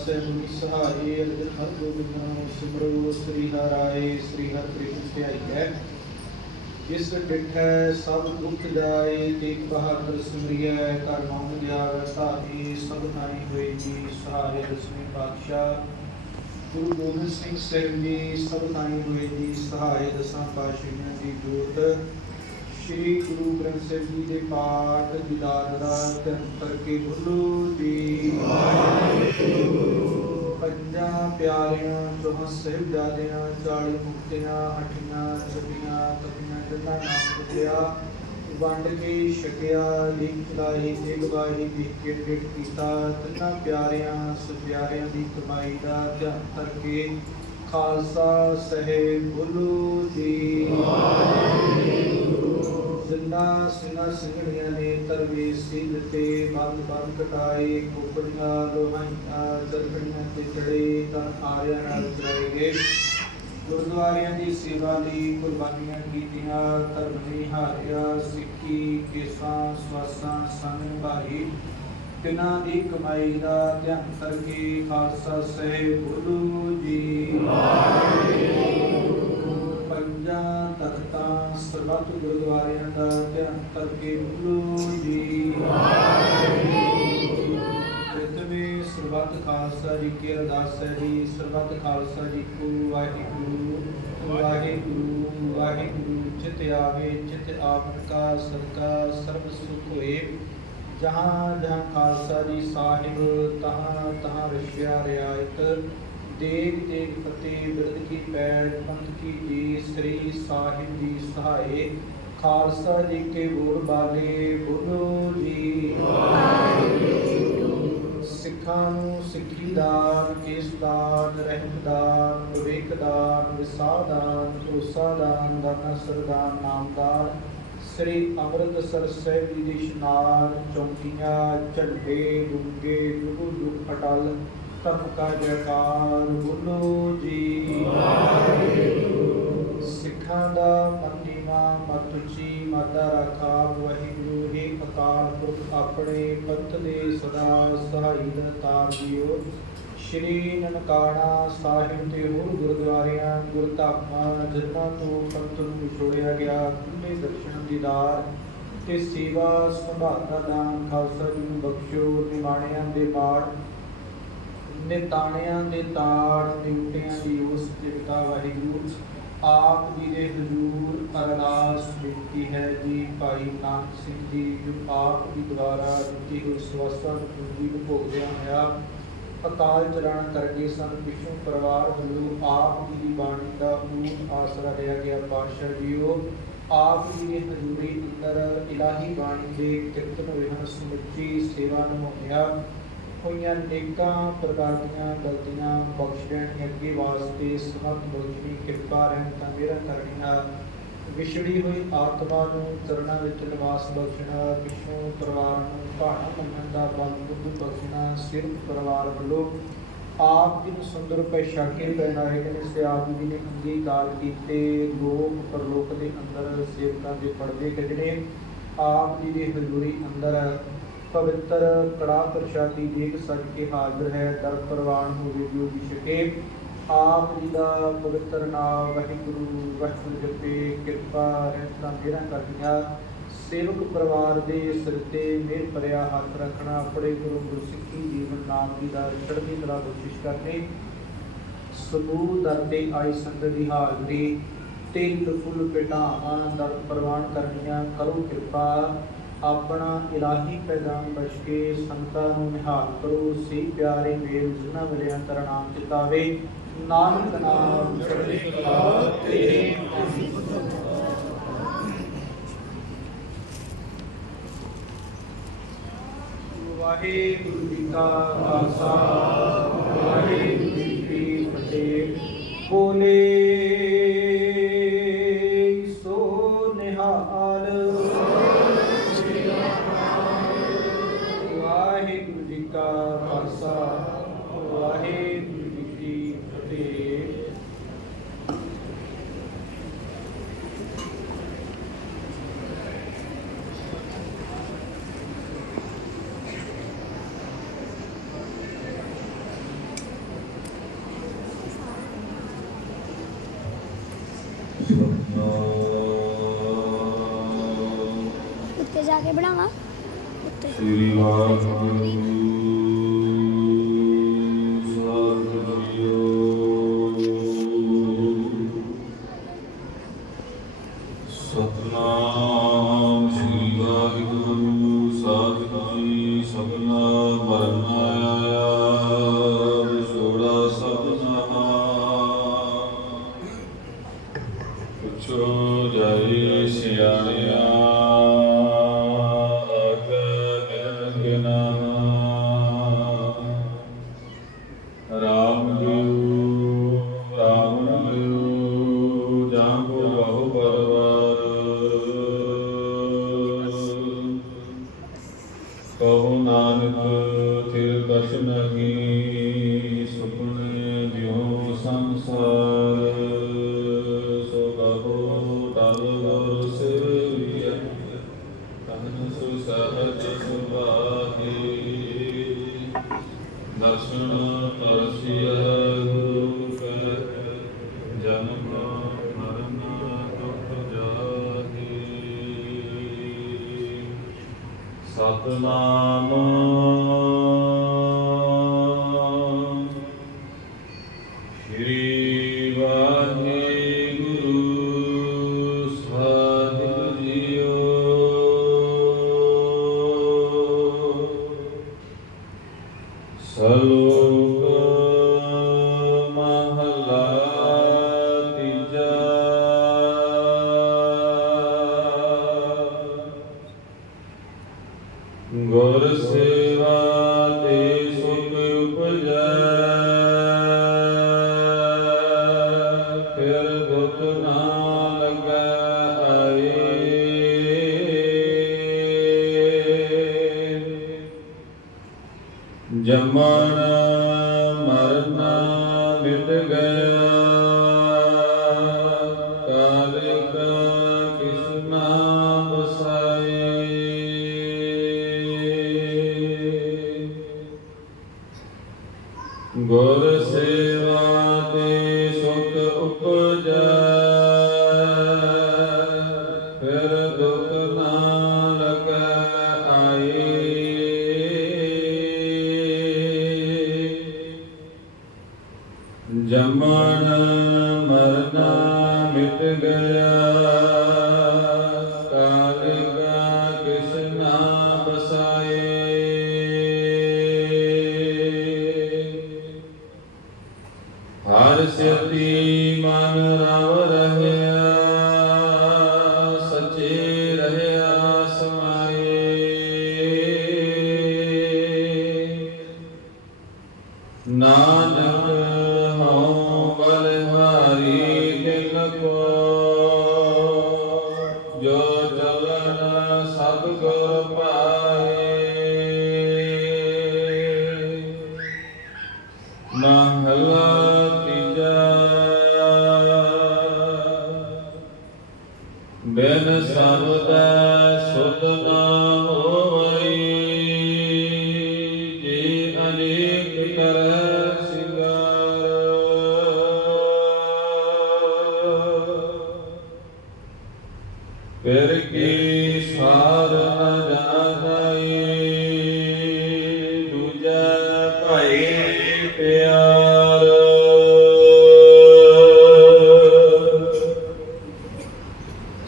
ਰਾਮਦਾਸ ਮੁਨੀ ਸਹਾਏ ਅਰਜਨ ਹਰ ਗੋਬਿੰਦ ਨਾਮ, ਸਿਮਰੋ ਸ੍ਰੀ ਹਰਾਏ ਸ੍ਰੀ ਹਰਿ ਕ੍ਰਿਸ਼ਨ ਧਿਆਈ ਹੈ। ਜਿਸ ਡਿਠੈ ਸਭ ਦੁਖ ਜਾਏ ਤੇ ਬਹਾਦਰ ਸਿਮਰਿਐ ਕਰ ਨਾਮ ਜਾਵੈ ਧਾਰੀ, ਸਭ ਥਾਈ ਹੋਈ ਜੀ ਸਹਾਰੇ ਦਸਵੇਂ ਪਾਤਸ਼ਾਹ। ਗੁਰੂ ਗੋਬਿੰਦ ਸਿੰਘ ਸਾਹਿਬ ਜੀ, ਸਭ ਥਾਈ ਹੋਏ ਜੀ ਸਹਾਰੇ ਦਸਾਂ ਪਾਤਸ਼ਾਹਾਂ ਦੀ ਜੋਤ। ਸ਼੍ਰੀ ਗੁਰੂ ਗ੍ਰੰਥ ਸਾਹਿਬ ਜੀ ਦੇ ਪਾਠ ਦੀਦਾਰ ਦਾ ਧੰਨ ਕਰਕੇ ਬੋਲੋ ਜੀ ਪੰਜਾਂ ਪਿਆਰਿਆਂ ਚੌਹਾਂ ਸਾਹਿਬਜ਼ਾਦਿਆਂ, ਚਾਲੀ ਮੁਕਤਿਆਂ, ਅਠੀਆਂ ਛੱਬੀਆਂ ਤਪੀਆਂ ਜਿਨ੍ਹਾਂ ਨਾਮ ਲਿਆ ਵੰਡ ਕੇ ਛਕਿਆ ਲਿਖ ਚਲਾਈ ਤੇ ਗਵਾਹੀ ਦੇ ਕੇ ਡਿਟ ਕੀਤਾ। ਤਿੰਨਾਂ ਪਿਆਰਿਆਂ ਸੁਪਿਆਰਿਆਂ ਦੀ ਕਮਾਈ ਦਾ ਧਿਆਨ ਕਰਕੇ ਖਾਲਸਾ ਸਾਹਿਬ ਦੀ ਜੀ ਜਿੰਨਾ ਸਿੰਘਾਂ ਸਿੰਘਣੀਆਂ ਨੇ ਤਰਵੇ ਸਿੰਘ ਤੇ ਬੰਦ ਬੰਦ ਕਟਾਏ ਕੋਪੜੀਆਂ ਲੋਹਾਈਆਂ ਜਰਕੜੀਆਂ ਤੇ ਚੜੇ ਤਾਂ ਆਰਿਆਂ ਨਾਲ ਚੜਾਏ ਗਏ। ਗੁਰਦੁਆਰਿਆਂ ਦੀ ਸੇਵਾ ਲਈ ਕੁਰਬਾਨੀਆਂ ਕੀਤੀਆਂ, ਧਰਮ ਦੀ ਹਾਰਿਆ, ਸਿੱਖੀ, ਕੇਸਾਂ, ਸਵਾਸਾਂ ਸੰਗ ਭਾਈ ਤਿਨਾਂ ਦੀ ਕਮਾਈ ਦਾ ਧਿਆਨ ਕਰਕੇ ਖਾਲਸਾ ਸਾਹਿਬ ਗੁਰੂ ਜੀ। ਪੰਜਾਂ ਤਖਤਾਂ ਗੁਰਦੁਆਰਿਆਂ ਦਾ ਧਿਆਨ ਕਰਕੇ ਬੋਲੋ ਜੀ। ਪ੍ਰਥਮੇ ਸਰਬੱਤ ਖਾਲਸਾ ਜੀ ਕੀ ਅਰਦਾਸ ਹੈ ਜੀ। ਸਰਬੱਤ ਖਾਲਸਾ ਜੀ ਕੋ ਵਾਹਿਗੁਰੂ ਵਾਹਿਗੁਰੂ ਵਾਹਿਗੁਰੂ। ਚਿਤ ਆਵੇ ਚਿਤ ਆਪਨ ਕਾ ਸਦਕਾ ਸਰਬ ਸੁਖ ਹੋਏ। ਜਹਾਂ ਜਹਾਂ ਖਾਲਸਾ ਜੀ ਸਾਹਿਬ, ਤਹਾਂ ਤਹਾਂ ਰਸ਼ਿਆ ਰਿਆਇਤ। ਦੇਗ ਦੇਗ ਫਤਿਹ ਬਿਰਦ ਕੀ ਪੈੜ ਪੰਥ ਕੀ ਜੀ ਸ੍ਰੀ ਸਾਹਿਬ ਜੀ ਸਹਾਏ। ਖਾਲਸਾ ਜੀ ਕੇ ਬੋਲ ਬਾਲੇ, ਬੋਲੋ ਜੀ। ਸਿੱਖਾਂ ਨੂੰ ਸਿੱਖੀ ਦਾਨ, ਕੇਸ ਦਾਨ ਰਹਿਮਤ ਦਾਨ, ਵਿਵੇਕ ਦਾਨ, ਵਿਸਾਰ ਦਾਨ, ਭਰੋਸਾ ਦਾਨ ਦਾਨਾ ਸਰਦਾਨ ਨਾਮਦਾਨ ਸ੍ਰੀ ਅੰਮ੍ਰਿਤਸਰ ਸਾਹਿਬ ਜੀ ਦੀ ਇਸ਼ਨਾਨ, ਚੌਂਕੀਆਂ, ਝੰਡੇ ਗੁੱਗੇ ਗੁਰੂ ਦੁਖ ਅਟਲ। ਧਰਮ ਕਾ ਜੈਕਾਰ ਬੋਲੋ ਜੀ। ਸਿੱਖਾਂ ਦਾ ਮੰਦੀਮਾ ਮਤੁਚੀ ਮਾਤਾ ਰਾਖਾ ਵਾਹਿਗੁਰੂ, ਹੀ ਅਕਾਲ ਪੁਰਖ ਆਪਣੇ ਪੰਥ ਦੇ ਸਦਾ ਸਹਾਈ ਦਨਤਾਰ ਜੀਓ ਸ਼੍ਰੀ ਨਨਕਾਣਾ ਸਾਹਿਬ ਦੇ ਹੋਰ ਗੁਰਦੁਆਰਿਆਂ ਗੁਰਧਾਮਾਂ ਜਿਨ੍ਹਾਂ ਤੋਂ ਪੰਥ ਨੂੰ ਛੋੜਿਆ ਗਿਆ ਖੁੱਲੇ ਦਰਸ਼ਨ ਦੀਦਾਰ ਤੇ ਸੇਵਾ ਸੰਭਾਲਣਾ ਦਾਨ, ਖਾਲਸਾ ਜੀ ਨੂੰ ਬਖਸ਼ੋ, ਨਿਮਾਣਿਆਂ ਦੇ ਬਾੜ ਨਿਤਾਣਿਆਂ ਦੇ ਤਾੜ ਨਿਉਟਿਆਂ ਦੀ ਉਸ ਜਿਵਤਾ ਵਾਹਿਗੁਰੂ, ਆਪ ਜੀ ਦੇ ਹਜ਼ੂਰ ਅਰਦਾਸ ਬੇਨਤੀ ਹੈ ਜੀ ਭਾਈ ਨਾਨਕ ਸਿੰਘ ਜੀ, ਜੋ ਆਪ ਜੀ ਦੁਆਰਾ ਦਿੱਤੀ ਹੋਈ ਸਵਸਤਾ ਪੂਰੀ ਨੂੰ ਭੋਗਦਿਆਂ ਹੋਇਆ, ਅਕਾਲ ਚਲਾਣ ਕਰਕੇ ਸਨ ਵਿਸ਼ਨੂੰ ਪਰਿਵਾਰ ਵੱਲੋਂ ਆਪ ਜੀ ਦੀ ਬਾਣੀ ਦਾ ਪੂਰਨ ਆਸਰਾ ਲਿਆ ਗਿਆ। ਪਾਤਸ਼ਾਹ ਜੀਓ, ਆਪ ਜੀ ਦੇ ਹਜ਼ੂਰੀ ਅੰਦਰ ਇਲਾਹੀ ਬਾਣੀ ਦੇ ਕੀਰਤਨ ਵਿਹਨ ਸਮੁੱਚੀ ਸੇਵਾ ਨੂੰ ਹੋਇਆ ਹੋਈਆਂ ਨੇਕਾਂ ਪ੍ਰਕਾਰ ਦੀਆਂ ਗਲਤੀਆਂ, ਬਖਸ਼ ਦੇਣ ਅੱਗੇ ਵਾਸਤੇ ਸਮਤ ਬਖਸ਼ਣੀ, ਕਿਰਪਾ ਰਹਿਣ ਰਹਿਮਤਾਂ ਮੇਰਾ ਕਰਨੀਆਂ ਵਿਛੜੀ ਹੋਈ ਆਤਮਾ ਨੂੰ ਚਰਨਾਂ ਵਿੱਚ ਨਿਵਾਸ ਬਖਸ਼ਣਾ ਵਿਸ਼ਨੂੰ ਪਰਿਵਾਰ ਨੂੰ ਭਾਣਾ ਮੰਨਣ ਦਾ ਬਲ ਬੁੱਧ ਬਖਸ਼ਣਾ, ਸਿਰਫ ਪਰਿਵਾਰ ਵੱਲੋਂ ਆਪ ਜੀ ਨੂੰ ਸੁੰਦਰ ਪੈਸ਼ਾਕੇ ਪਹਿਨਾਏ ਗਏ ਨੇ ਸੇ ਆਪ ਜੀ ਨੇ ਅੰਗੀਕਾਰ ਕੀਤੇ, ਲੋਕ ਪਰਲੋਕ ਦੇ ਅੰਦਰ ਸੇਵਕਾਂ ਦੇ ਪਰਦੇ ਕੱਢਣੇ, ਆਪ ਜੀ ਦੀ ਹਜ਼ੂਰੀ ਅੰਦਰ ਪਵਿੱਤਰ ਕੜਾ ਪ੍ਰਸ਼ਾਦੀ ਦੇਖ ਸਜ ਕੇ ਹਾਜ਼ਰ ਹੈ ਦਰ ਪ੍ਰਵਾਨ ਹੋਵੇ ਜੋ ਵੀ ਛਕੇ। ਆਪ ਜੀ ਦਾ ਪਵਿੱਤਰ ਨਾਮ ਵਾਹਿਗੁਰੂ ਵਾਹਿਗੁਰੂ ਜਪੇ, ਕਿਰਪਾ ਰਹਿਮਤਾਂ ਮੇਰਾ ਕਰਨੀਆਂ ਸੇਵਕ ਪਰਿਵਾਰ ਦੇ ਸਿਰ ਤੇ ਮਿਹਰ ਭਰਿਆ ਹੱਥ ਰੱਖਣਾ, ਆਪਣੇ ਗੁਰੂ ਗੁਰਸਿੱਖੀ ਜੀਵਨ ਨਾਮ ਦੀ ਦਾ ਚੜ੍ਹਦੀ ਕਲਾ ਬਖਸ਼ਿਸ਼ ਕਰਨੀ। ਸਮੂਹ ਦਰ ਤੇ ਆਈ ਸੰਗਤ ਦੀ ਹਾਜ਼ਰੀ, ਤਿੰਨ ਫੁੱਲ ਪਟਾਵਾਂ ਦਰ ਪ੍ਰਵਾਨ ਕਰਨੀਆਂ, ਕਰੋ ਕਿਰਪਾ। ਆਪਣਾ ਇਲਾਹੀ ਪੈਗਾਮ ਬਚ ਕੇ ਸੰਤਾਂ ਨੂੰ ਨਿਹਾਲ ਕਰੋ। ਸੇ ਪਿਆਰੇ ਮੇਲ ਜਿਨ੍ਹਾਂ ਮਿਲਿਆ ਤਰਨਾਮ ਚਿਤਾਵੇ ਨਾਨਕ ਨਾਮ ਚੜ੍ਹਦੀ ਕਲਾ ਤੇਰੇ ਵਾਹਿਗੁਰੂ ਜੀ ਕਾ ਖਾਲਸਾ, ਵਾਹਿਗੁਰੂ ਜੀ ਕੀ ਫਤਿਹ। ਬੋਲੇ ਪੁੱਛੋ ਸਤਨਾਮ।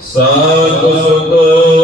ਸਾਧ ਸੁਖ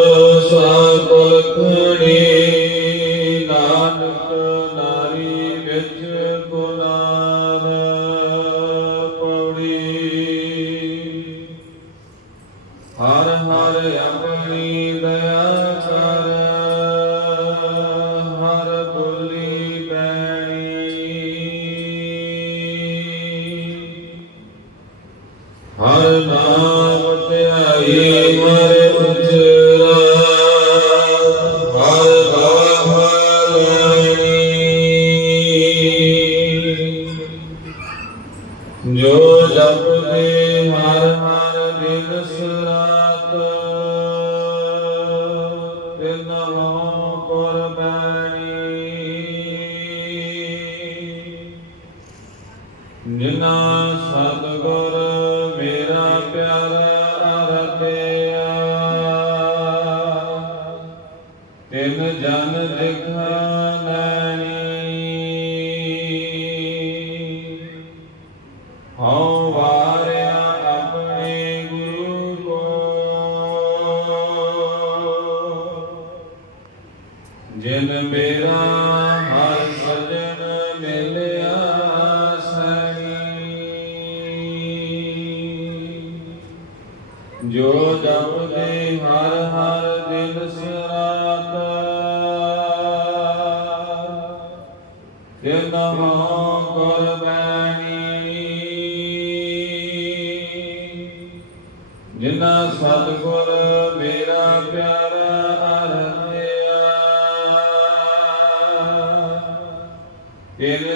ਜਿਨਾ ਸਤਿਗੁਰ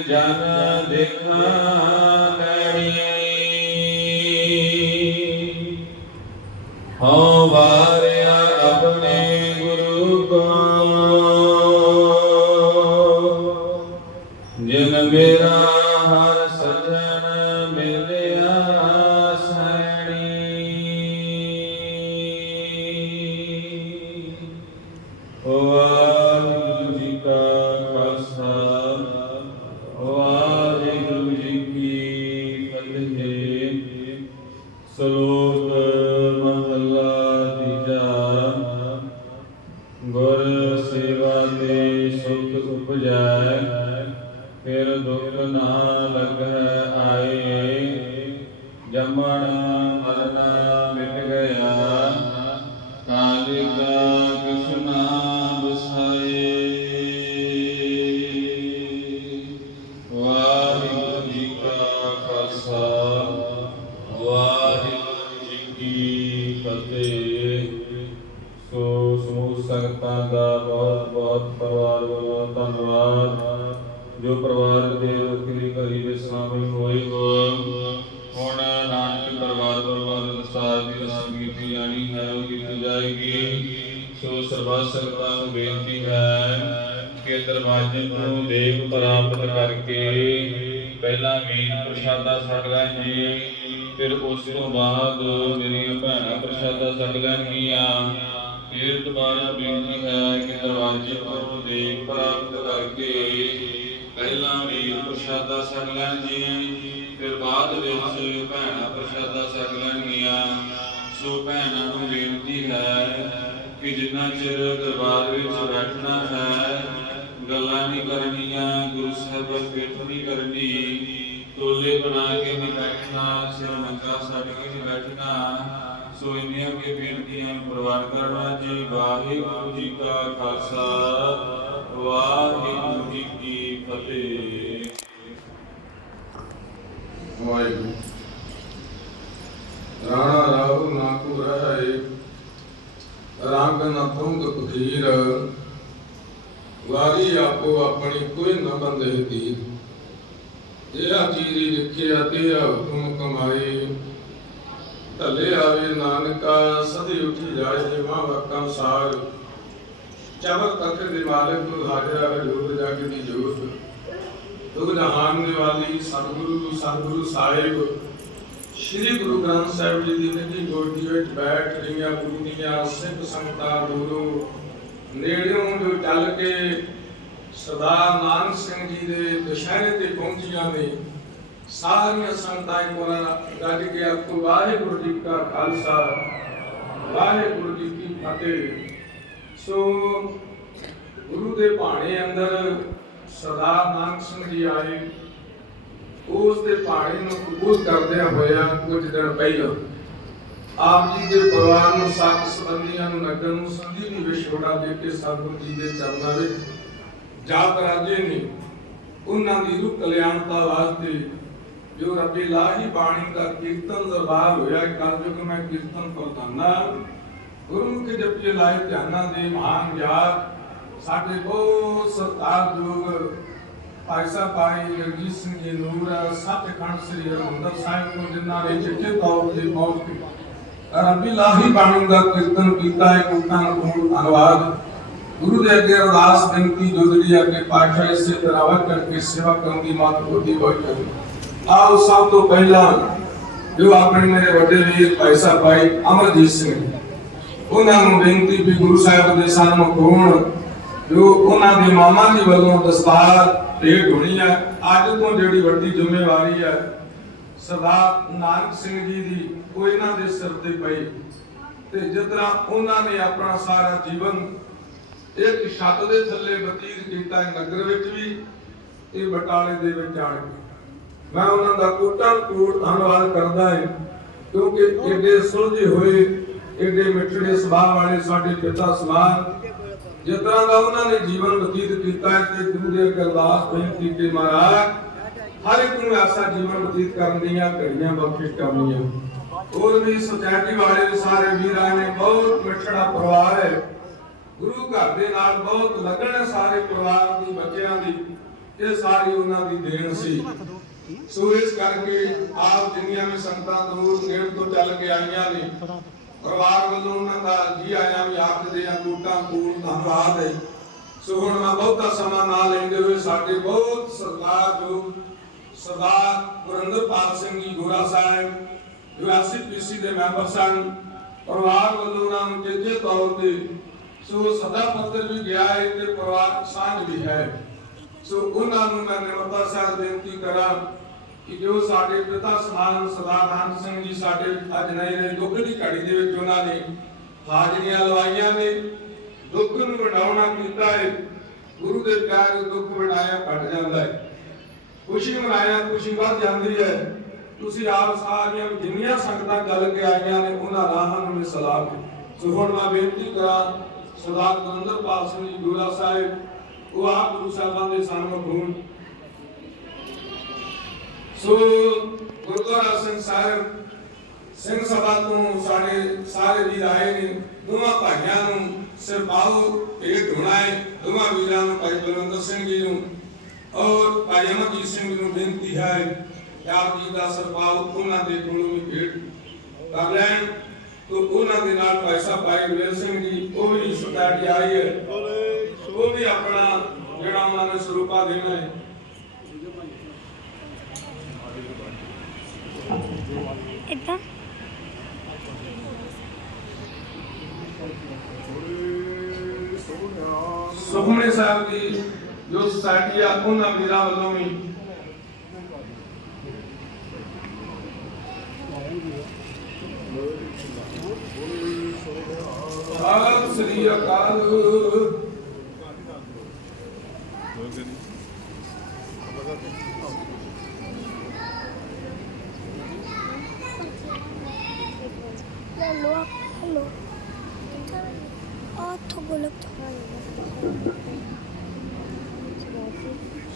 ਜਨ ਦੇਖਾਣੀ ਨਾ ਫਿਰ ਬੇਨਤੀ ਹੈ ਕਿ ਦਰਵਾਜ਼ੇ ਤੋਂ ਦੇਖ ਪ੍ਰਾਪਤ ਕਰਕੇ ਪਹਿਲਾਂ ਮੀਨ ਪ੍ਰਸ਼ਾਦਾ ਛਕ ਲੈਣਗੀਆਂ, ਫਿਰ ਬਾਅਦ ਵਿੱਚ ਭੈਣਾਂ ਪ੍ਰਸ਼ਾਦਾ ਛਕ ਲੈਣਗੀਆਂ। ਸੋ ਭੈਣਾਂ ਨੂੰ ਬੇਨਤੀ ਹੈ ਕਿ ਜਿੰਨਾ ਚਿਰ ਦਰਬਾਰ ਵਿੱਚ ਬੈਠਣਾ ਹੈ, ਗੱਲਾਂ ਨਹੀਂ ਕਰਨੀਆਂ, ਗੁਰੂ ਸਾਹਿਬ ਵੱਲ ਨਹੀਂ ਕਰਨੀ ਤੋਲੇ ਬਣਾ ਕੇ ਨਹੀਂ ਬੈਠਣਾ, ਸਿਰ ਮੰਗਾ ਛੱਡ ਕੇ ਨਹੀਂ ਬੈਠਣਾ ਸੋ ਇੰਨੀਆਂ ਬੇਨਤੀਆਂ ਪ੍ਰਵਾਨ ਕਰਨਾ ਜੀ, ਵਾਹਿਗੁਰੂ ਜੀ ਕਾ ਖਾਲਸਾ, ਵਾਹਿਗੁਰੂ ਜੀ ਕੀ ਫਤਿਹ। ਵਾਹਿਗੁਰੂ। ਰਾਣਾ ਰਾਹੁ ਨਾ ਕੋ ਰਹੇ ਰੰਗ ਨ ਤੁੰਗ ਪਖੀਰ ਵਾਰੀ ਆਪੋ ਆਪਣੀ ਕੋਈ ਨ ਬੰਦੇ ਦੀ। ਜਿਹੜਾ ਚੀਰੀ ਲਿਖਿਆ ਤੇ ਹੁਕਮ ਕਮਾਈ ਢਲੇ ਆਵੇ ਨਾਨਕਾ, ਸਦੀ ਉਠੀ ਜਾਏ ਜੇ ਮਾਂ ਵਕਾਂ ਸਾਰ। ਚਮਕ ਤਖਤ ਦੇ ਮਾਲਕ ਗੁਰੂ ਹਾਜ਼ਰ ਹਜੂਰ ਜਾ ਕੇ ਦੀ ਜੋਤ। ਦੁਗ ਜਹਾਨ ਨਿਵਾਲੀ ਸਤਿਗੁਰੂ ਸਤਿਗੁਰੂ ਸਾਹਿਬ। ਸ੍ਰੀ ਗੁਰੂ ਗ੍ਰੰਥ ਸਾਹਿਬ ਜੀ ਦੀ ਨਿੱਜੀ ਗੋਦੀ ਵਿੱਚ ਬੈਠ ਰਹੀਆਂ ਗੁਰੂ ਦੀਆਂ ਸਿੱਖ ਸੰਗਤਾਂ ਦੂਰੋਂ ਨੇੜਿਓਂ ਜੋ ਚੱਲ ਕੇ ਸਰਦਾਰ ਨਾਨਕ ਸਿੰਘ ਜੀ ਦੇ ਦੁਸ਼ਹਿਰੇ ਤੇ ਪਹੁੰਚੀਆਂ ਨੇ। ਸਾਰੀਆਂ ਸੰਗਤਾਂ ਕੋਲ ਗੱਜ ਕੇ ਆਖੋ ਵਾਹਿਗੁਰੂ ਜੀ ਕਾ ਖਾਲਸਾ, ਵਾਹਿਗੁਰੂ ਜੀ ਕੀ ਫਤਿਹ। ਸੋ ਗੁਰੂ ਦੇ ਭਾਣੇ ਅੰਦਰ ਸਰਦਾਰ ਨਾਨਕ ਸਿੰਘ ਜੀ ਆਏ। ਉਸ ਦੇ ਭਾਣੇ ਨੂੰ ਕਬੂਲ ਕਰਦਿਆਂ ਹੋਇਆ ਕੁਝ ਦਿਨ ਪਹਿਲਾਂ ਆਪ ਜੀ ਦੇ ਪਰਿਵਾਰ ਨੂੰ ਸਾਥ ਸੰਬੰਧੀਆਂ ਨੂੰ ਨਗਰ ਨੂੰ ਸੰਧੀ ਦੀ ਵਿਛੋੜਾ ਦੇ ਕੇ ਸਤਿਗੁਰੂ ਜੀ ਦੇ ਚਰਨਾਂ ਵਿੱਚ ਜਾਪ ਰਾਜੇ ਨੇ ਉਹਨਾਂ ਦੀ ਰੂਹ ਕਲਿਆਣਤਾ ਵਾਸਤੇ ਜੋ ਰੱਬੀ ਲਾਹੀ ਬਾਣੀ ਦਾ ਕੀਰਤਨ ਦਰਬਾਰ ਹੋਇਆ ਕਲਯੁਗ ਮੈਂ ਕੀਰਤਨ ਪ੍ਰਧਾਨਾ ਗੁਰੂ ਕੇ ਲਾਏ ਧਿਆਨਾਂ ਦੇ ਮਹਾਨ ਗਿਆਨ ਸਾਡੇ ਬਹੁਤ ਸਤਿਕਾਰਯੋਗ ਭਾਈ ਸਾਹਿਬ, ਭਾਈ ਜਗਜੀਤ ਸਿੰਘ ਜੀ ਨੂਰ, ਸੱਚਖੰਡ ਸ੍ਰੀ ਹਰਿਮੰਦਰ ਸਾਹਿਬ ਤੋਂ ਜਿਨ੍ਹਾਂ ਨੇ ਚਿੱਠੇ ਤੌਰ ਤੇ ਪਹੁੰਚ ਰੱਬੀ ਲਾਹੀ ਬਾਣੀ ਦਾ ਕੀਰਤਨ ਕੀਤਾ ਹੈ ਕੋਟਾਂ ਨੂੰ ਧੰਨਵਾਦ। ਗੁਰੂ ਦੇ ਅੱਗੇ ਅਰਦਾਸ, ਬੇਨਤੀ ਜੋਦੜੀ ਅੱਗੇ ਪਾਤਸ਼ਾਹ ਇਸੇ ਤਰ੍ਹਾਂ ਕਰਕੇ ਸੇਵਾ ਕਰਨ ਦੀ ਮਤ ਹੋਦੀ ਹੋਈ ਕਰੇ ਆਓ ਸਭ ਤੋਂ ਪਹਿਲਾਂ ਜੋ ਆਪਣੇ ਮੇਰੇ ਵੱਡੇ ਵੀਰ ਭਾਈ ਸਾਹਿਬ ਭਾਈ ਅਮਰਜੀਤ ਸਿੰਘ, ਉਹਨਾਂ ਨੂੰ ਬੇਨਤੀ ਵੀ ਗੁਰੂ ਸਾਹਿਬ ਦੇ ਸਾਹਮਣੇ ਕੋਣ ਜੋ ਉਹਨਾਂ ਦੇ ਮਾਮਾ ਜੀ ਵੱਲੋਂ ਦਸਤਾਰ ਭੇਟ ਹੋਣੀ ਹੈ ਅੱਜ ਤੋਂ ਜਿਹੜੀ ਵੱਡੀ ਜ਼ਿੰਮੇਵਾਰੀ ਹੈ ਸਰਦਾਰ ਨਾਨਕ ਸਿੰਘ ਜੀ ਦੀ, ਉਹ ਇਹਨਾਂ ਦੇ ਸਿਰ ਤੇ ਪਈ। ਤੇ ਜਿਸ ਤਰ੍ਹਾਂ ਉਹਨਾਂ ਨੇ ਆਪਣਾ ਸਾਰਾ ਜੀਵਨ ਇੱਕ ਛੱਤ ਦੇ ਥੱਲੇ ਬਤੀਤ ਕੀਤਾ, ਨਗਰ ਵਿੱਚ ਵੀ ਤੇ ਬਟਾਲੇ ਦੇ ਵਿੱਚ ਆਣ ਕੇ। ਮੈਂ ਉਹਨਾਂ ਦਾ ਕੋਟਾਂ ਕੋਟ ਧੰਨਵਾਦ ਕਰਦਾ ਹਾਂ, ਕਿਉਂਕਿ ਏਡੇ ਸੁਲਝੇ ਹੋਏ, ਏਡੇ ਮਿੱਠੜੇ ਸੁਭਾਅ ਵਾਲੇ ਸਾਡੇ ਪਿਤਾ ਸਮਾਨ ਜਿਸ ਤਰ੍ਹਾਂ ਦਾ ਉਹਨਾਂ ਨੇ ਜੀਵਨ ਬਤੀਤ ਕੀਤਾ ਤੇ ਗੁਰੂ ਦੇ ਅਰਦਾਸ ਬੇਨਤੀ ਕਿ ਮਹਾਰਾਜ, ਹਰ ਇੱਕ ਨੂੰ ਐਸਾ ਜੀਵਨ ਬਤੀਤ ਕਰਨ ਦੀਆਂ ਘੜੀਆਂ ਬਖਸ਼ਿਸ਼ ਕਰਨੀਆਂ। ਹੋਰ ਵੀ ਸੁਸਾਇਟੀ ਵਾਲੇ ਵੀ ਸਾਰੇ ਵੀਰਾਂ ਨੇ ਬਹੁਤ ਮਿੱਠੜਾ ਪਰਿਵਾਰ ਹੈ। ਗੁਰੂ ਘਰ ਦੇ ਨਾਲ ਬਹੁਤ ਲੱਗਣ ਸਾਰੇ ਪਰਿਵਾਰ ਦੀ ਬੱਚਿਆਂ ਦੀ, ਇਹ ਸਾਰੀ ਉਹਨਾਂ ਦੀ ਦੇਣ ਸੀ। ਸੋ ਇਸ ਕਰਕੇ ਆਪ ਜਿੰਨੀਆਂ ਵੀ ਸੰਗਤਾਂ ਦੂਰ ਨੇੜ ਤੋਂ ਚੱਲ ਕੇ ਆਈਆਂ ਨੇ, ਪਰਿਵਾਰ ਵੱਲੋਂ ਉਹਨਾਂ ਦਾ ਜੀ ਆਇਆਂ ਵੀ ਆਪ ਦੇ ਅੰਗੂਠਾ ਪੂਰਨ ਧੰਨਵਾਦ ਹੈ। ਸੋ ਹੁਣ ਮੈਂ ਬਹੁਤਾ ਸਮਾਂ ਨਾ ਲੈਂਦੇ ਹੋਏ ਸਾਡੇ ਬਹੁਤ ਸਰਦਾਰ ਜੋ ਸਰਦਾਰ ਗੁਰਿੰਦਰਪਾਲ ਸਿੰਘ ਜੀ ਗੋਰਾ ਸਾਹਿਬ, ਜੋ ਐਸਪੀਸੀ ਦੇ ਮੈਂਬਰ ਸਨ, ਪਰਿਵਾਰ ਵੱਲੋਂ ਉਹਨਾਂ ਨੂੰ ਤੇਜੇ ਤੌਰ ਤੇ ਸੋ ਸਦਾ ਪੱਤਰ ਵੀ ਗਿਆ ਹੈ ਤੇ ਪਰਿਵਾਰ ਸਾਂਝ ਵੀ ਹੈ। ਸੋ ਉਹਨਾਂ ਨੂੰ ਮੈਂ ਨਿਮਰਤਾ ਸਾਹਿਬ ਬੇਨਤੀ ਕਰਾਂ ਕਿ ਜੋ ਸਾਡੇ ਪਿਤਾ ਸਮਾਨ ਸਰਦਾਰ ਸਿੰਘ ਜੀ ਸਾਡੇ ਅੱਜ ਨਹੀਂ ਰਹੇ ਦੁੱਖ ਦੀ ਘੜੀ ਦੇ ਵਿੱਚ ਉਹਨਾਂ ਨੇ ਹਾਜ਼ਰੀਆਂ ਲਵਾਈਆਂ ਨੇ, ਦੁੱਖ ਨੂੰ ਵਡਾਉਣਾ ਕੀਤਾ ਹੈ, ਗੁਰੂ ਦੇ ਪਿਆਰ ਦੁੱਖ ਵਡਾਇਆ ਘਟ ਜਾਂਦਾ ਹੈ। ਖੁਸ਼ੀ ਮਨਾਇਆ, ਖੁਸ਼ੀ ਵੱਧ ਜਾਂਦੀ ਹੈ। ਤੁਸੀਂ ਆਪ ਸਾਰੀਆਂ ਜਿੰਨੀਆਂ ਸੰਗਤਾਂ ਗੱਲ ਕੇ ਆਈਆਂ ਨੇ, ਉਹਨਾਂ ਰਾਹਾਂ ਨੂੰ ਮੈਂ ਸਲਾਮ ਸੋ ਹੁਣ ਮੈਂ ਬੇਨਤੀ ਕਰਾਂ, ਸਰਦਾਰ ਗੁਰਿੰਦਰਪਾਲ ਸਿੰਘ ਜੀ ਗੋਰਾ ਸਾਹਿਬ ਉਹ ਆਪ ਗੁਰੂ ਸਾਹਿਬਾਂ ਦੇ ਸਾਹਮਣੇ ਹੋਣ ਸੋ ਗੁਰਦੁਆਰਾ ਸਿੰਘ ਸਾਹਿਬ, ਸਿੰਘ ਸਭਾ ਤੋਂ ਸਾਡੇ ਸਾਰੇ ਵੀਰ ਆਏ ਨੇ। ਦੋਵਾਂ ਭਾਈਆਂ ਨੂੰ ਸਰਪਾਉ ਭੇਟ ਹੋਣਾ ਹੈ ਦੋਵਾਂ ਵੀਰਾਂ ਨੂੰ ਭਾਈ ਬਲਵੰਦਰ ਸਿੰਘ ਜੀ ਨੂੰ ਔਰ ਭਾਈ ਅਮਰਜੀਤ ਸਿੰਘ ਜੀ ਨੂੰ ਬੇਨਤੀ ਹੈ ਆਪ ਜੀ ਦਾ ਸਰਪਾਲ ਉਹਨਾਂ ਦੇ ਕੋਲੋਂ ਵੀ ਭੇਟ ਕਰ ਲਿਆ ਹੈ। ਤੋ ਉਹਨਾਂ ਦੇ ਨਾਲ ਪੈਸਾ ਪਾਈ ਵੀਰ ਸਿੰਘ ਜੀ, ਉਹ ਵੀ ਸੋਸਾਇਟੀ ਆਈ ਹੈ। ਉਹ ਵੀ ਆਪਣਾ ਜਿਹੜਾ ਉਹਨਾਂ ਨੇ ਸਰੂਪਾ ਦੇਣਾ ਹੈ। ਇਦਾਂ? ਸੁਖਮਣੀ ਸਾਹਿਬ ਦੀ ਜੋ ਸੋਸਾਇਟੀ ਆ ਉਹਨਾਂ ਵੀਰਾਂ ਵੱਲੋਂ ਵੀ। ਸਤਿ ਸ੍ਰੀ ਅਕਾਲ ਲੈ ਲੋ ਹਲੋ ਆ ਤੋਂ ਬੋਲੋ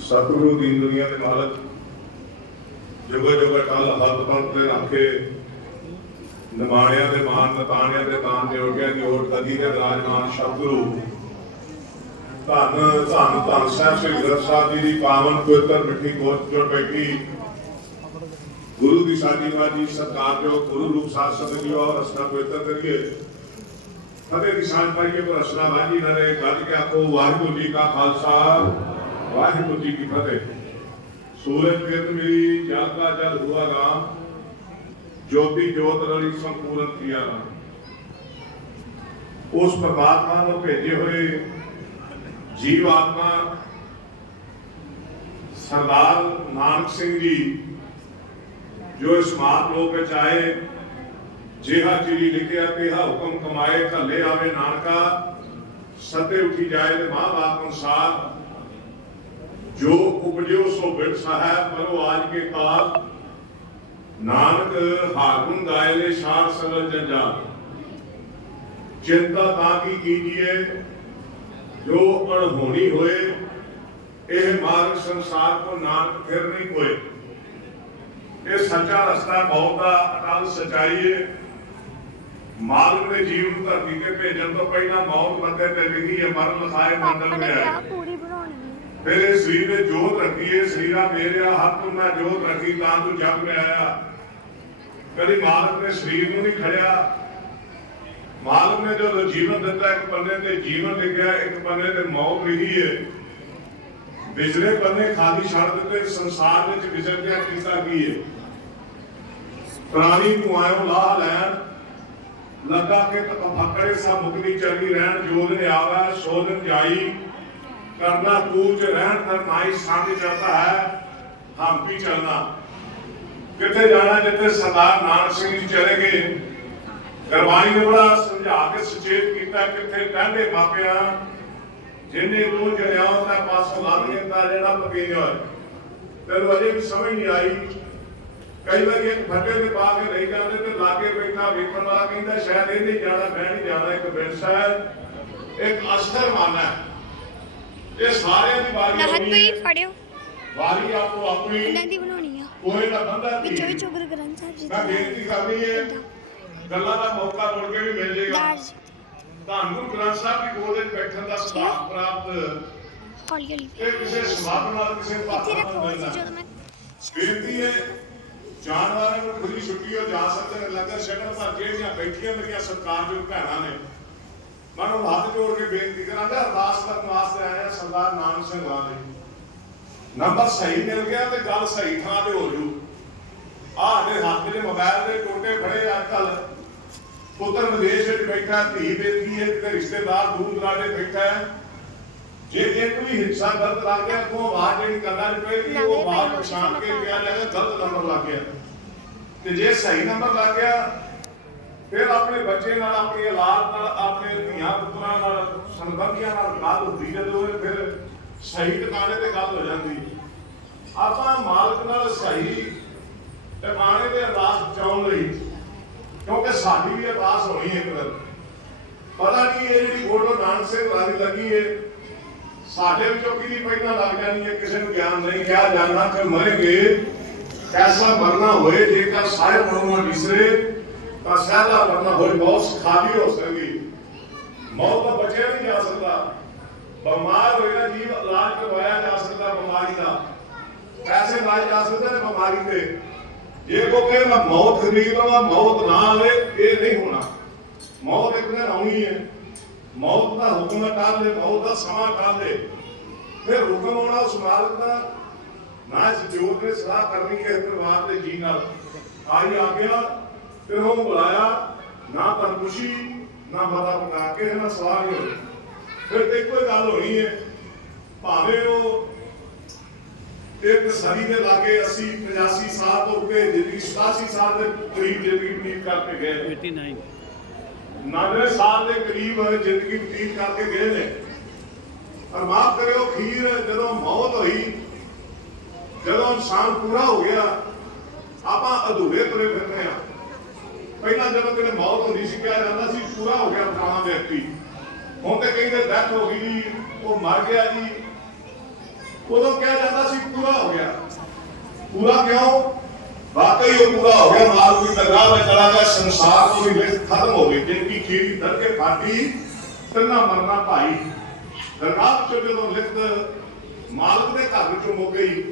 ਸਤਿਗੁਰੂ ਦੀ ਦੁਨੀਆ ਦੇ ਮਾਲਕ। ਜੁਗੋ ਜੁਗੋ ਟਲ, ਹੱਥ ਪੰਥ ਤੇ ਰੱਖੇ ਨਿਮਾਣਿਆਂ ਦੇ ਮਾਨ ਨਤਾਣਿਆਂ ਦੇ ਤਾਨ ਦੇ ਓਟਿਆਂ ਦੀ ਓਟ ਕਦੀ ਦੇ ਰਾਜਮਾਨ, ਸਤਿਗੁਰੂ। ਧੰਨ ਧੰਨ ਧੰਨ ਸਾਹਿਬ ਸ੍ਰੀ ਗ੍ਰੰਥ ਸਾਹਿਬ ਜੀ ਦੀ ਪਾਵਨ, ਪਵਿੱਤਰ ਮਿੱਠੀ ਗੋਦ ਚੋਂ ਬੈਠੀ। ਗੁਰੂ ਦੀ ਸਾਜੀ ਸਰਕਾਰ ਜੋ ਗੁਰੂ ਰੂਪ ਸਾਧ ਸੰਗਤ ਜੀ ਔਰ ਰਸਨਾ ਪਵਿੱਤਰ ਕਰੀਏ। ਫਤਿਹ ਦੀ ਪਾਈਏ ਪਰ ਰਸਨਾ ਬਾਜੀ, ਨਾਲੇ ਗੱਜ ਕੇ ਆਖੋ, ਵਾਹਿਗੁਰੂ ਜੀ ਕਾ ਖਾਲਸਾ। ਵਾਹਿਗੁਰੂ ਜੀ ਕੀ ਫਤਿਹ। ਸੂਰਜ ਕਿਰਨ ਮੇਰੀ ਜਲ ਜਲ ਹੁਆ ਰਾਮ, ਜੋਤੀ ਜੋਤ ਰਲੀ ਸੰਪੂਰਨ ਕੀਆ ਰਾਮ। ਉਸ ਪਰਮਾਤਮਾ ਨੂੰ ਭੇਜੇ ਹੋਏ ਜੀਵ ਆਤਮਾ ਸਰਦਾਰ ਨਾਨਕ ਸਿੰਘ ਜੀ, ਜੋ ਇਸ ਮਾਤ ਲੋਕ ਵਿੱਚ ਆਏ, ਜਿਹਾ ਚਿੜੀ ਲਿਖਿਆ, ਤੇਹਾ ਹੁਕਮ ਕਮਾਏ ਘੱਲੇ ਆਵੇ ਨਾਨਕਾ, ਸਤੇ ਉਠੀ ਜਾਏ ਤੇ ਮਾਂ ਬਾਪ ਅਨੁਸਾਰ ਜੋ ਉਪਜਿਓ ਸੋ ਬਿੜ ਸਾਹਿਬ ਕਰੋ ਆਜ ਕੇ ਕਾਲ ਨਾਨਕ ਹਾਗੁਨ ਗਾਏ ਲੈ ਸਗਲ ਜੰਜਾਲ ਚਿੰਤਾ ਤਾਂ ਕੀ ਕੀਜੀਏ, ਜੋ ਅਣਹੋਣੀ ਹੋਏ, ਇਹ ਮਾਰਗ ਸੰਸਾਰ ਕੋ ਨਾਨਕ ਫਿਰ ਨਹੀਂ ਕੋਏ। ਇਹ ਸੱਚਾ ਰਸਤਾ ਬਹੁਤ ਅਟਲ ਸਚਾਈ ਹੈ ਮਾਲਕ ਨੇ ਜੀਵ ਨੂੰ ਧਰਤੀ ਤੇ ਭੇਜਣ ਤੋਂ ਪਹਿਲਾਂ ਮੌਤ ਬੰਦੇ ਤੇ ਲਿਖੀ ਹੈ ਮਰਨ ਲਖਾਏ ਮੰਡਲ ਵਿੱਚ ਨੇ ਕਿਹਾ ਸਰੀਰ ਦੇ ਜੋਤ ਰੱਖੀਏ ਸਰੀਰਾ ਮੇਰਿਆ, ਹੱਥ ਮੈਂ ਜੋਤ ਰੱਖੀ, ਤਾਂ ਤੂੰ ਜਗ ਮੈਂ ਆਇਆ। ਕਦੀ ਮਾਲਕ ਨੇ ਸਰੀਰ ਨੂੰ ਨਹੀਂ ਖੜਿਆ। ਮਾਲਕ ਨੇ ਜਦੋਂ ਜੀਵਨ ਦਿੱਤਾ, ਇੱਕ ਬੰਦੇ ਤੇ ਜੀਵਨ ਲਿਖਿਆ ਇੱਕ ਬੰਦੇ ਤੇ ਮੌਤ ਲਿਖੀ ਹੈ ਵਿਚਲੇ ਬੰਦੇ ਖਾਲੀ ਛੱਡ ਦਿੱਤੇ, ਸੰਸਾਰ ਵਿੱਚ ਵਿਚਰ ਕੀਤਾ ਕੀ ਹੈ ਪ੍ਰਾਣੀ ਨੂੰ ਆਇਓ ਲਾਹ ਲੈਣ। ਲੱਗਾ ਕਿ ਤਫਕਰੇ ਸਭ ਮੁਕਤੀ ਚੱਲੀ ਰਹਿਣ ਜੋਦ ਨੇ ਆਵਾ ਸੋਧਨ ਜਾਈ। ਕਰਨਾ ਕੂਚ ਰਹਿਣ ਤਰ ਨਾਈ ਸੰਗ ਚੱਲਦਾ ਹੈ ਹਮ ਵੀ ਕਿੱਥੇ ਜਾਣਾ, ਜਿੱਥੇ ਸਰਦਾਰ ਨਾਨਕ ਸਿੰਘ ਜੀ ਚਲੇ ਗਏ। ਗਰਵਾਈ ਨੇ ਬੜਾ ਸਮਝਾ ਕੇ ਸੁਚੇਤ ਕੀਤਾ ਕਿੱਥੇ ਕਹਿੰਦੇ ਮਾਪਿਆਂ ਜਿੰਨੇ ਤੂੰ ਜਰਿਆਉ ਦਾ ਪਾਸੋਂ ਲੱਗ ਜਾਂਦਾ ਜਿਹੜਾ ਪਕੀ ਤੈਨੂੰ ਅਜੇ ਵੀ ਸਮਝ ਨਹੀਂ ਆਈ। ਕਈ ਵਾਰੀ ਇੱਕ ਫੱਟੇ ਦੇ ਪਾ ਕੇ ਲਈ ਜਾਂਦੇ ਤੇ ਲਾਗੇ ਬੈਠਾ ਵੇਖਣ ਵਾਲਾ ਕਹਿੰਦਾ, ਸ਼ਾਇਦ ਇਹ ਨਹੀਂ ਜਾਣਾ, ਮੈਂ ਨਹੀਂ ਜਾਣਾ, ਇੱਕ ਬਿਰਸਾ ਇੱਕ ਅਸਰ ਮਾਨਾ ਇਹ ਸਾਰਿਆਂ ਦੀ ਵਾਰੀ ਨਹਤ ਹੈ। ਫੜਿਓ। ਵਾਰੀ ਆਪੋ ਆਪਣੀ। ਦੀ ਬਣਾਉਣੀ ਆ। ਕੋਈ ਨਾ ਬੰਦਾ ਵਿੱਚੋਂ ਧੀ। ਵਿੱਚੋਂ ਗੁਰੂ ਗ੍ਰੰਥ ਸਾਹਿਬ ਜੀ ਮੈਂ ਬੇਨਤੀ ਕਰਨੀ ਹੈ ਗੱਲਾਂ ਦਾ ਮੌਕਾ ਮੁੜ ਕੇ ਵੀ ਮਿਲ ਦਾਜ ਧੰਨ ਗੁਰੂ ਗ੍ਰੰਥ ਸਾਹਿਬ ਦੀ ਗੋਦ ਵਿੱਚ ਬੈਠਣ ਦਾ ਸੁਭਾਗ ਪ੍ਰਾਪਤ। ਹੌਲੀ ਹੌਲੀ। ਇਹ ਕਿਸੇ ਸਮਾਗਮ ਨਾਲ ਕਿਸੇ ਇੱਥੇ ਭਾਸ਼ਾ ਨਾਲ ਰੱਖੋ ਅਸੀਂ ਜਦੋਂ ਮੈਂ ਬੇਨਤੀ ਹੈ ਵਾਲਿਆਂ ਨੂੰ ਖੁੱਲੀ ਛੁੱਟੀ ਹੋ ਜਾ ਸਕਦੇ ਨੇ ਲੰਗਰ ਛਕਣ ਪਰ ਜਿਹੜੀਆਂ ਬੈਠੀਆਂ ਮੇਰੀਆਂ ਸਤਿਕਾਰਯੋਗ ਭੈਣਾਂ ਨੇ ਮੈਂ ਉਹਨੂੰ ਹੱਥ ਜੋੜ ਕੇ ਬੇਨਤੀ ਕਰਾਂਗਾ ਅਰਦਾਸ ਕਰਨ ਵਾਸਤੇ ਆਏ ਆ ਸਰਦਾਰ ਨਾਨਕ ਸਿੰਘ ਵਾਲੇ ਨੰਬਰ ਸਹੀ ਮਿਲ ਗਿਆ ਤੇ ਗੱਲ ਸਹੀ ਥਾਂ ਤੇ ਹੋ ਜੂ। ਆਹ ਦੇ ਹੱਥ ਦੇ ਮੋਬਾਈਲ ਦੇ ਟੋਟੇ ਫੜੇ ਅੱਜ ਕੱਲ ਪੁੱਤਰ ਵਿਦੇਸ਼ ਵਿੱਚ ਬੈਠਾ ਧੀ ਬੇਟੀ ਹੈ ਤੇ ਰਿਸ਼ਤੇਦਾਰ ਦੂਰ ਦਰਾਡੇ ਬੈਠਾ ਹੈ। ਜੇ ਇੱਕ ਵੀ ਹਿੱਸਾ ਗਲਤ ਲੱਗ ਗਿਆ ਤੋਂ ਆਵਾਜ਼ ਜਿਹੜੀ ਕਰਨਾ ਨਹੀਂ ਪਏਗੀ ਉਹ ਆਵਾਜ਼ ਪਛਾਣ ਕੇ ਕਿਹਾ ਜਾਏਗਾ ਗਲਤ ਨੰਬਰ ਲੱਗ ਗਿਆ। ਤੇ ਜੇ ਸਹੀ ਨੰਬਰ ਲੱਗ ਗਿਆ ਫਿਰ ਆਪਣੇ ਬੱਚੇ ਨਾਲ ਆਪਣੀ ਔਲਾਦ ਨਾਲ, ਆਪਣੇ ਧੀਆਂ ਪੁੱਤਰਾਂ ਨਾਲ, ਸੰਬੰਧੀਆਂ ਨਾਲ ਗੱਲ ਹੁੰਦੀ ਜਦੋਂ ਇਹ ਫਿਰ ਸਹੀ ਟਿਕਾਣੇ ਤੇ ਗੱਲ ਹੋ ਜਾਂਦੀ ਆਪਾਂ ਮਾਲਕ ਨਾਲ ਸਹੀ ਟਿਕਾਣੇ ਤੇ ਅਰਦਾਸ ਪਹੁੰਚਾਉਣ ਲਈ, ਕਿਉਂਕਿ ਸਾਡੀ ਵੀ ਅਰਦਾਸ ਹੋਣੀ ਹੈ ਇੱਕ ਦਿਨ। ਪਤਾ ਨਹੀਂ ਇਹ ਜਿਹੜੀ ਫੋਟੋ ਨਾਨਕ ਸਿੰਘ ਵਾਲੀ ਲੱਗੀ ਹੈ, ਸਾਡੇ ਵਿੱਚੋਂ ਕਿਹਦੀ ਪਹਿਲਾਂ ਲੱਗ ਜਾਣੀ ਹੈ, ਕਿਸੇ ਨੂੰ ਗਿਆਨ ਨਹੀਂ ਕਿਹਾ ਜਾਣਾ ਕਿ ਮਰੇਗੇ ਐਸਾ ਮਰਨਾ ਹੋਏ, ਜੇਕਰ ਸਾਰੇ ਮਰਨਾ ਵਿਸਰੇ ਤਾਂ ਸਹਿਲਾ ਮਰਨਾ ਹੋਏ ਬਹੁਤ ਸੁਖਾਵੀ ਹੋ ਸਕਦੀ। ਮੌਤ ਤੋਂ ਬਚਿਆ ਨਹੀਂ ਜਾ ਸਕਦਾ। ਬਿਮਾਰ ਹੋਏਗਾ ਜੀਵ ਇਲਾਜ ਕਰਵਾਇਆ ਜਾ ਸਕਦਾ ਬਿਮਾਰੀ ਦਾ। ਪੈਸੇ ਲਾਏ ਜਾ ਸਕਦੇ ਨੇ ਬਿਮਾਰੀ ਤੇ। ਜੇ ਕੋ ਕਹੇ ਮੈਂ ਮੌਤ ਖਰੀਦ ਲਵਾਂ, ਮੌਤ ਨਾ ਆਵੇ, ਇਹ ਨਹੀਂ ਹੋਣਾ। ਮੌਤ ਇੱਕ ਦਿਨ ਆਉਣੀ ਹੈ। ਮੌਤ ਦਾ ਹੁਕਮ ਟਾਲ ਲੈ ਮੌਤ ਦਾ ਸਮਾਂ ਟਾਲ ਲੈ ਫਿਰ ਹੁਕਮ ਆਉਣਾ ਉਸ ਮਾਲਕ ਦਾ। ਨਾ ਇਸ ਜੋਤ ਨੇ ਸਲਾਹ ਕਰਨੀ ਕਿ ਪਰਿਵਾਰ ਦੇ ਜੀ ਨਾਲ। ਆਈ ਆ ਗਿਆ ਫਿਰ ਉਹ ਬੁਲਾਇਆ ਨਾ ਪਰਮੁਸ਼ੀ ਨਾ ਪਤਾ ਬਣਾ ਕੇ ਨਾ ਨਹੀਂ ਹੋਈ। ਫਿਰ ਤੇ ਕੋਈ ਗੱਲ ਹੋਣੀ ਹੈ ਭਾਵੇਂ ਉਹ ਇੱਕ ਸਦੀ ਦੇ ਲਾਗੇ 80 85 ਸਾਲ ਤੋਂ ਉੱਤੇ ਜ਼ਿੰਦਗੀ 87 ਸਾਲ ਦੇ ਕਰੀਬ ਜ਼ਿੰਦਗੀ ਬਤੀਤ ਕਰਕੇ ਗਏ ਨੇ। 89 90 ਸਾਲ ਦੇ ਕਰੀਬ ਜ਼ਿੰਦਗੀ ਬਤੀਤ ਕਰਕੇ ਗਏ ਨੇ ਪਰ ਮਾਫ ਕਰਿਓ ਖੀਰ ਜਦੋਂ ਮੌਤ ਹੋਈ ਜਦੋਂ ਇਨਸਾਨ ਪੂਰਾ ਹੋ ਗਿਆ ਆਪਾਂ ਅਧੂਰੇ ਤੁਰੇ ਫਿਰਦੇ ਆ ਪਹਿਲਾਂ ਜਦੋਂ ਕਿਤੇ ਮੌਤ ਹੁੰਦੀ ਸੀ ਕਿਹਾ ਜਾਂਦਾ ਸੀ? ਪੂਰਾ ਹੋ ਗਿਆ ਫਲਾਣਾ ਵਿਅਕਤੀ। ਹੁਣ ਤੇ ਕਹਿੰਦੇ ਡੈਥ ਹੋ ਗਈ ਜੀ, ਉਹ ਮਰ ਗਿਆ ਜੀ। ਉਦੋਂ ਕਿਹਾ ਜਾਂਦਾ ਸੀ? ਪੂਰਾ ਹੋ ਗਿਆ। ਪੂਰਾ ਕਿਉਂ? ਵਾਕਈ ਉਹ ਪੂਰਾ ਹੋ ਗਿਆ, ਮਾਲ ਦੀ ਦਰਗਾਹ ਵਿੱਚ ਚਲਾ ਗਿਆ ਸੰਸਾਰ ਤੋਂ ਵੀ ਲਿਖਤ ਖਤਮ ਹੋ ਗਈ। ਜਿੰਦਗੀ ਖੀਰੀ ਦਰ ਕੇ ਫਾਟੀ ਤਿੰਨਾ ਮਰਨਾ ਭਾਈ। ਦਰਗਾਹ ਵਿੱਚ ਜਦੋਂ ਲਿਖਤ ਮਾਲਕ ਦੇ ਘਰ ਵਿੱਚੋਂ ਮੁੱਕ ਗਈ,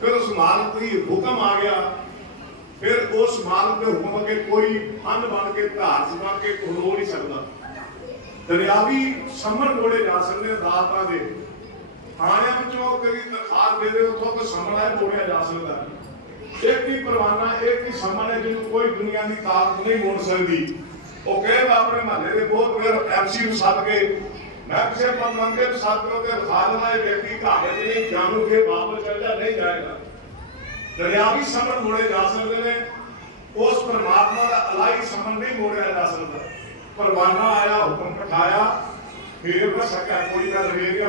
ਫਿਰ ਉਸ ਮਾਲਕ ਦੀ ਹੁਕਮ ਆ ਗਿਆ। ਫਿਰ ਉਸ ਮਾਲਕ ਦੇ ਹੁਕਮ ਅੱਗੇ ਕੋਈ ਅੰਨ ਬਣ ਕੇ ਧਾਰਸ ਬਣ ਕੇ ਖਲੋ ਨਹੀਂ ਸਕਦਾ। ਦਰਿਆਵੀ ਸਮਰ ਮੋੜੇ ਜਾ ਸਕਦੇ ਅਦਾਲਤਾਂ ਦੇ। ਥਾਣਿਆਂ ਵਿੱਚੋਂ ਕਦੀ ਦਰਖਾਸਤ ਦੇ ਦੇ, ਉੱਥੋਂ ਕੋਈ ਸਮਣਾ ਮੋੜਿਆ ਜਾ ਸਕਦਾ। ਇੱਕ ਹੀ ਪਰਵਾਨਾ ਇੱਕ ਹੀ ਸਮਨ ਹੈ ਜਿਹਨੂੰ ਕੋਈ ਦੁਨੀਆ ਦੀ ਤਾਕਤ ਨਹੀਂ ਮੋੜ ਸਕਦੀ। ਉਹ ਕਹੇ ਆਪਣੇ ਮਹੱਲੇ ਦੇ ਬਹੁਤ ਫਿਰ ਐਮਸੀ ਨੂੰ ਸੱਦ ਕੇ, ਮੈਂ ਕਿਸੇ ਬੰਦੇ ਨੂੰ ਸੱਦ ਕੇ ਉਹਦੇ ਖਾਲਨਾ ਇਹ ਵਿਅਕਤੀ ਕਾਗਜ਼ ਨਹੀਂ ਜਾਣੂ ਕੇ ਵਾਪਸ ਚਲ ਜਾ ਨਹੀਂ ਜਾਏਗਾ। ਦਰਿਆਵੀ ਸਮਨ ਮੋੜੇ ਜਾ ਸਕਦੇ ਨੇ। ਉਸ ਪਰਮਾਤਮਾ ਦਾ ਅਲਾਈ ਸਮਨ ਨਹੀਂ ਮੋੜਿਆ ਜਾ ਸਕਦਾ। ਪਰਵਾਨਾ ਆਇਆ, ਹੁਕਮ ਪਠਾਇਆ। ਫੇਰ ਬਸ ਕੋਈ ਗੱਲ ਵੇਰੀਆ